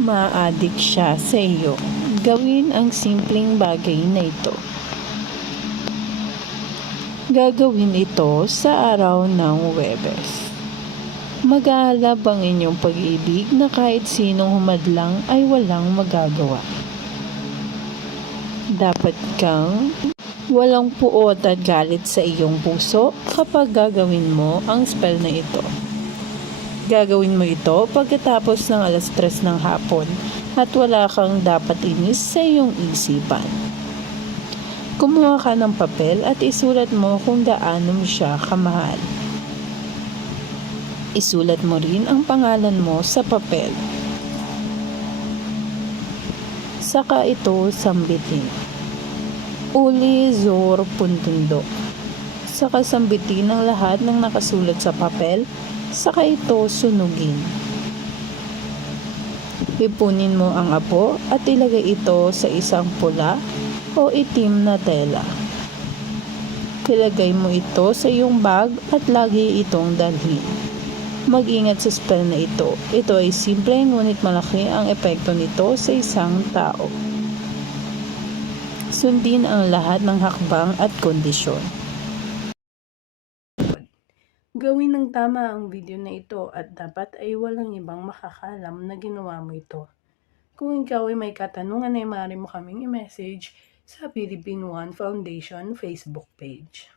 Maadik siya sa iyo. Gawin ang simpleng bagay na ito. Gagawin ito sa araw ng Webes. Mag-aalab ang inyong pag-ibig na kahit sinong humadlang ay walang magagawa. Dapat kang walang puot at galit sa iyong puso kapag gagawin mo ang spell na ito. Gagawin mo ito pagkatapos ng alas 3 ng hapon at wala kang dapat inis sa iyong isipan. Kumuha ka ng papel at isulat mo kung gaano mo siya kamahal. Isulat mo rin ang pangalan mo sa papel. Saka ito sambitin. Uli Zor Puntundo. Saka sambitin ang lahat ng nakasulat sa papel, saka ito sunugin. Ipunin mo ang apo at ilagay ito sa isang pula o itim na tela. Ilagay mo ito sa iyong bag at lagi itong dalhin. Mag-ingat sa spell na ito. Ito ay simple ngunit malaki ang epekto nito sa isang tao. Sundin ang lahat ng hakbang at kondisyon. Gawin ng tama ang video na ito at dapat ay walang ibang makakalam na ginawa mo ito. Kung ikaw ay may katanungan ay maaari mo kaming i-message sa Philippine One Foundation Facebook page.